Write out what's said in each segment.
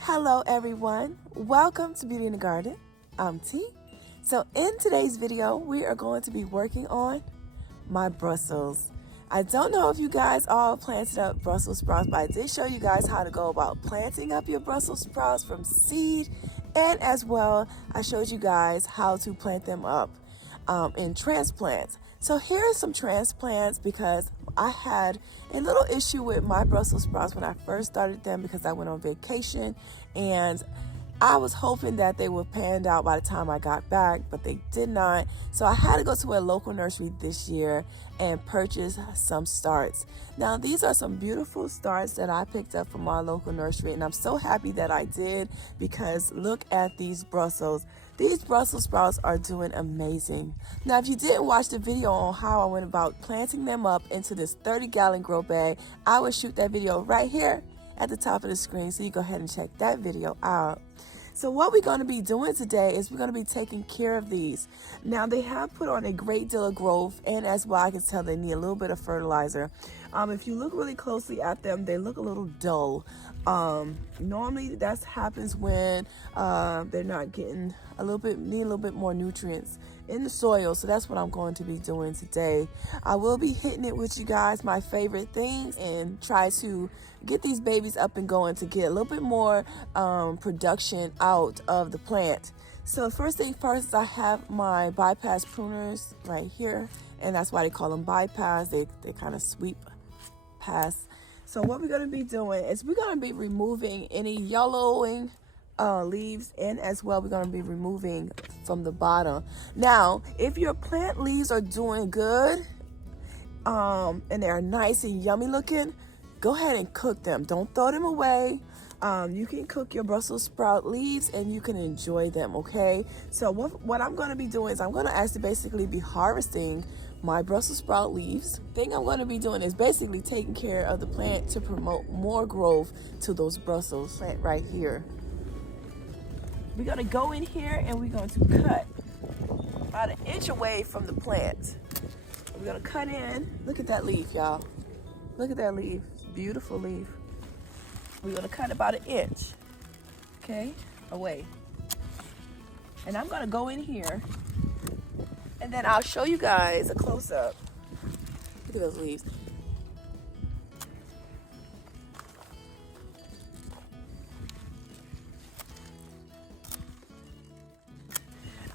Hello everyone, welcome to Beauty in the Garden. I'm T. So in today's video, we are going to be working on my Brussels. I don't know if you guys all planted up Brussels sprouts, but I did show you guys how to go about planting up your Brussels sprouts from seed, and as well, I showed you guys how to plant them up in transplants. So here are some transplants because I had a little issue with my Brussels sprouts when I first started them because I went on vacation and I was hoping that they would pan out by the time I got back, but they did not. So I had to go to a local nursery this year and purchase some starts. Now these are some beautiful starts that I picked up from our local nursery, and I'm so happy that I did because look at these Brussels. These Brussels sprouts are doing amazing. Now if you didn't watch the video on how I went about planting them up into this 30-gallon grow bag, I will shoot that video right here at the top of the screen, so you go ahead and check that video out. So what we're going to be doing today is we're going to be taking care of these. Now they have put on a great deal of growth, and as well I can tell they need a little bit of fertilizer. If you look really closely at them, they look a little dull. Normally that happens when they're not getting need a little bit more nutrients in the soil. So that's what I'm going to be doing today. I will be hitting it with you guys, my favorite things, and try to get these babies up and going to get a little bit more production out of the plant. So first thing first, I have my bypass pruners right here, and that's why they call them bypass. They kind of sweep past. So what we're going to be doing is we're going to be removing any yellowing leaves, and as well we're going to be removing from the bottom. Now if your plant leaves are doing good and they're nice and yummy looking, go ahead and cook them. Don't throw them away. You can cook your Brussels sprout leaves and you can enjoy them, okay? So what I'm going to be doing is I'm going to actually basically be harvesting my Brussels sprout leaves. Thing I'm going to be doing is basically taking care of the plant to promote more growth to those Brussels plant right here. We're going to go in here and we're going to cut about 1 inch away from the plant. We're going to cut in. Look at that leaf, y'all. Look at that leaf. It's a beautiful leaf. We're going to cut about 1 inch, okay, away. And I'm going to go in here and then I'll show you guys a close-up. Look at those leaves.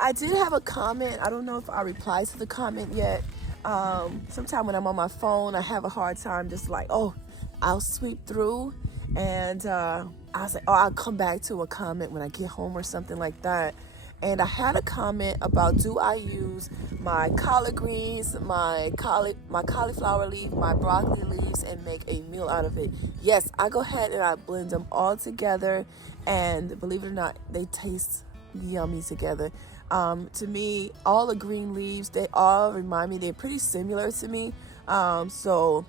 I did have a comment. I don't know if I replied to the comment yet. Sometime when I'm on my phone, I have a hard time just like, oh, I'll sweep through. And I was like, oh, I'll come back to a comment when I get home or something like that. And I had a comment about, do I use my collard greens, my cauliflower leaf, my broccoli leaves, and make a meal out of it? Yes, I go ahead and I blend them all together. And believe it or not, they taste yummy together. To me, all the green leaves, they all remind me, they're pretty similar to me. So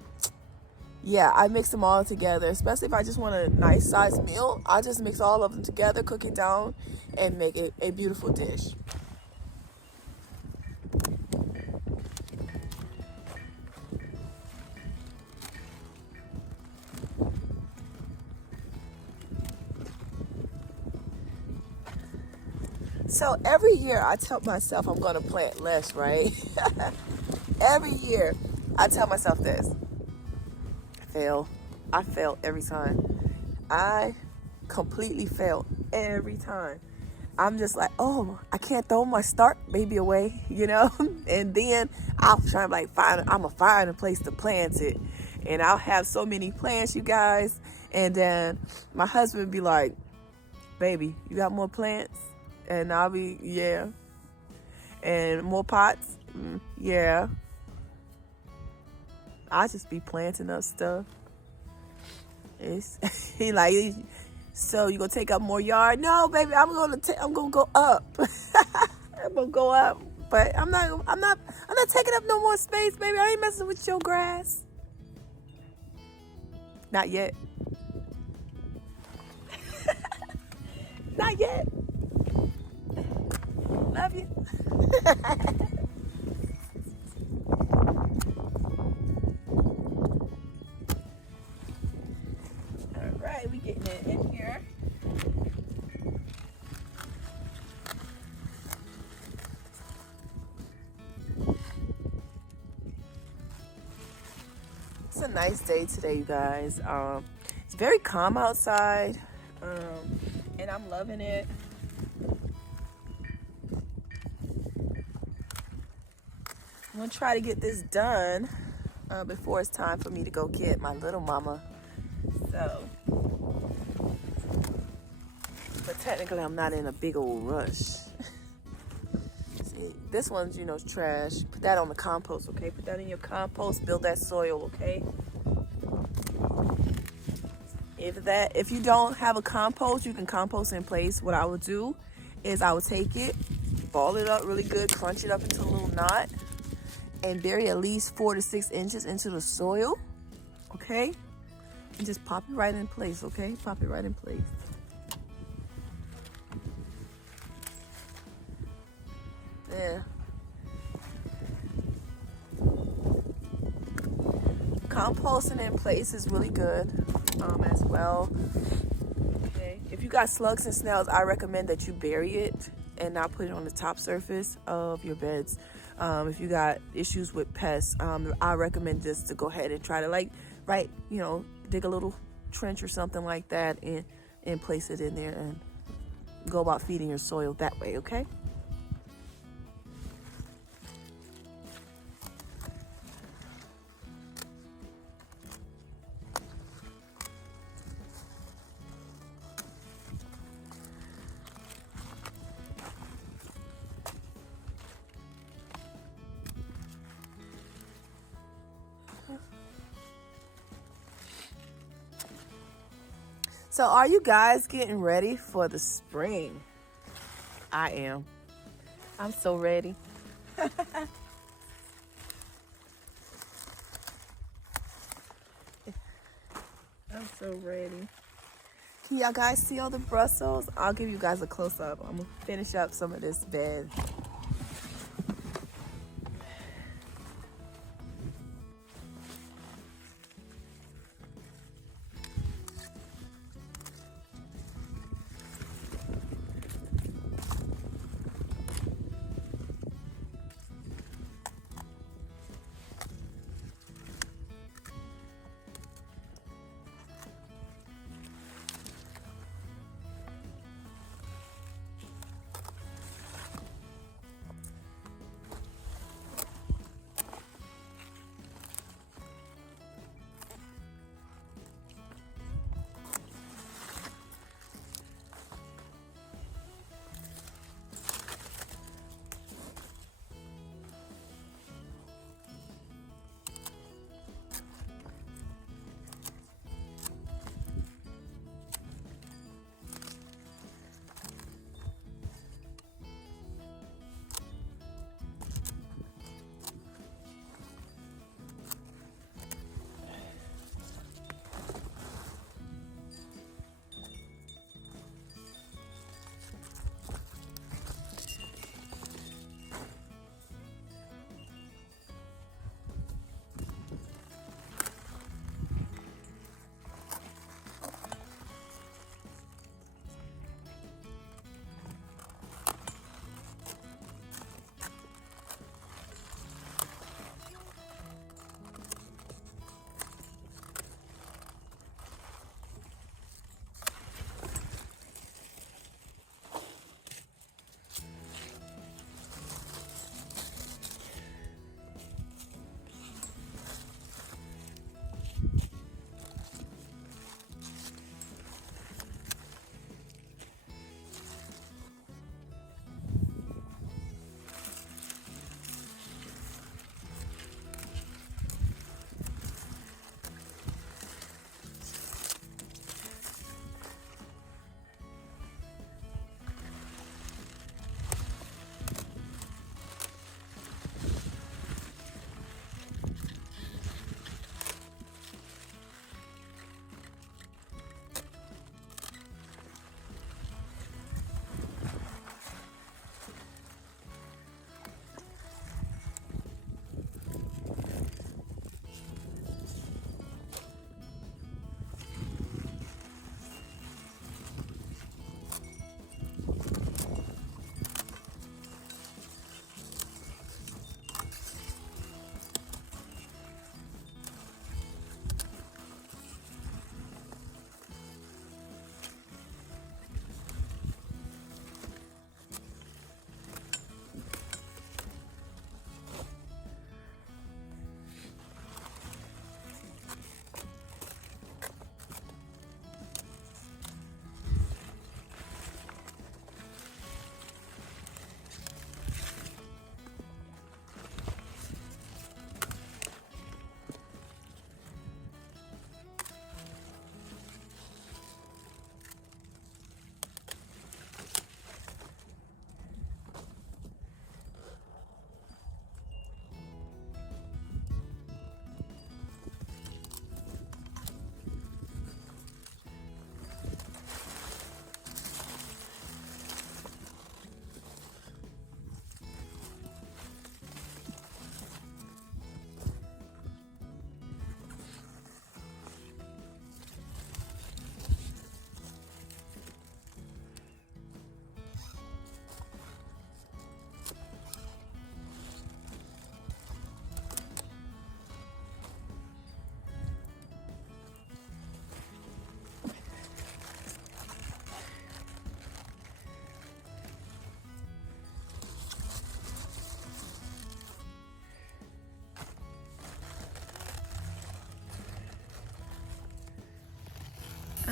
yeah, I mix them all together, especially if I just want a nice sized meal. I just mix all of them together, cook it down, and make it a beautiful dish. So every year I tell myself I'm going to plant less, right? Every year I tell myself this. I fail every time. I completely fail every time. I'm just like, oh, I can't throw my start baby away, you know? And then I'll try to I'm gonna find a place to plant it. And I'll have so many plants, you guys. And then my husband would be like, baby, you got more plants? And I'll be, yeah. And more pots? Yeah. I just be planting up stuff. He like, so you gonna take up more yard? No, baby, I'm gonna go up. I'm gonna go up, but I'm not taking up no more space, baby. I ain't messing with your grass. Not yet. Not yet. Love you. All right, we getting it in here. nice day today, you guys. It's very calm outside, and I'm loving it. I'm gonna try to get this done before it's time for me to go get my little mama. So, but technically I'm not in a big old rush. See, this one's, you know, trash. Put that on the compost, okay? Put that in your compost, build that soil, okay? If you don't have a compost, you can compost in place. What I would do is I would take it, ball it up really good, crunch it up into a little knot, and bury at least 4 to 6 inches into the soil, okay? And just pop it right in place, okay? Pop it right in place. There. Composting in place is really good as well. Okay. If you got slugs and snails, I recommend that you bury it and not put it on the top surface of your beds. If you got issues with pests, I recommend just to go ahead and try to dig a little trench or something like that and place it in there and go about feeding your soil that way, okay? So are you guys getting ready for the spring? I am. I'm so ready. I'm so ready. Can y'all guys see all the Brussels? I'll give you guys a close-up. I'm gonna finish up some of this bed.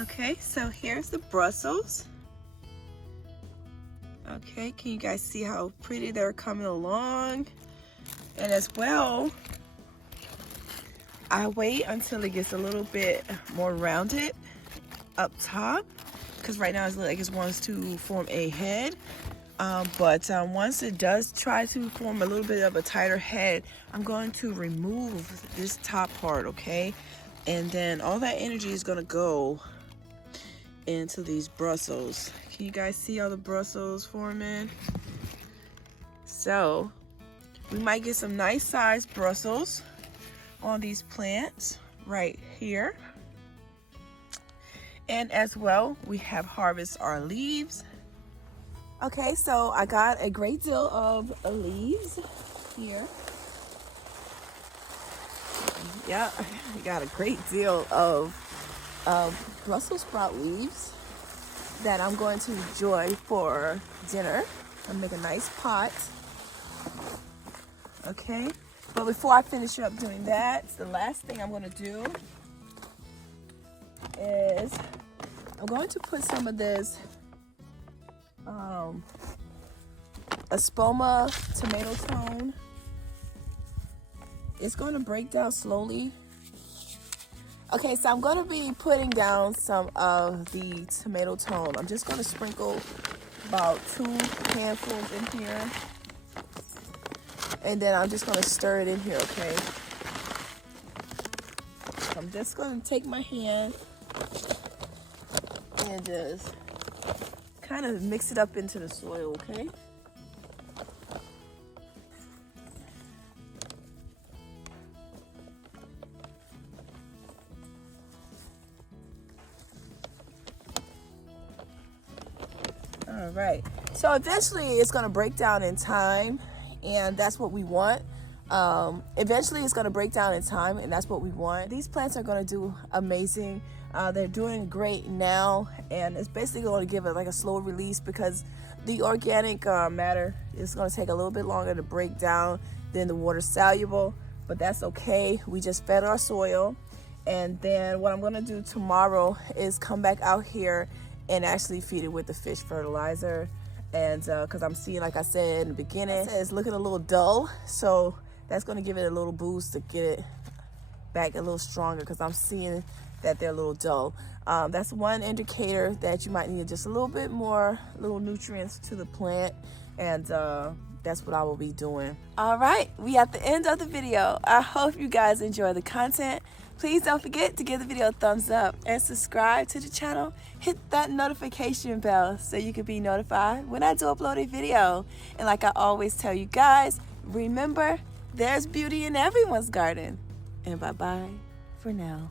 Okay, so here's the Brussels. Okay, can you guys see how pretty they're coming along? And as well, I wait until it gets a little bit more rounded up top, because right now it looks like it wants to form a head. But once it does try to form a little bit of a tighter head, I'm going to remove this top part, okay? And then all that energy is going to go into these Brussels. Can you guys see all the Brussels forming? So we might get some nice sized Brussels on these plants right here. And as well, we have harvest our leaves. Okay, so I got a great deal of leaves here. Yeah, I got a great deal of Brussels sprout leaves that I'm going to enjoy for dinner. I'll make a nice pot. Okay, but before I finish up doing that, the last thing I'm going to do is I'm going to put some of this Espoma tomato tone. It's going to break down slowly. Okay, so I'm going to be putting down some of the tomato tone. I'm just going to sprinkle about 2 handfuls in here. And then I'm just going to stir it in here, okay? So I'm just going to take my hand and just kind of mix it up into the soil, okay? All right, so eventually it's going to break down in time, and that's what we want. Eventually it's going to break down in time, and that's what we want. These plants are going to do amazing. They're doing great now, and it's basically going to give it like a slow release because the organic matter is going to take a little bit longer to break down than the water soluble, but that's okay. We just fed our soil, and then what I'm going to do tomorrow is come back out here and actually feed it with the fish fertilizer. And because I'm seeing, like I said in the beginning, it's looking a little dull, so that's going to give it a little boost to get it back a little stronger, because I'm seeing that they're a little dull. That's one indicator that you might need just a little bit more little nutrients to the plant, and that's what I will be doing. All right, we at the end of the video. I hope you guys enjoy the content. Please don't forget to give the video a thumbs up and subscribe to the channel. Hit that notification bell so you can be notified when I do upload a video. And like I always tell you guys, remember, there's beauty in everyone's garden. And bye-bye for now.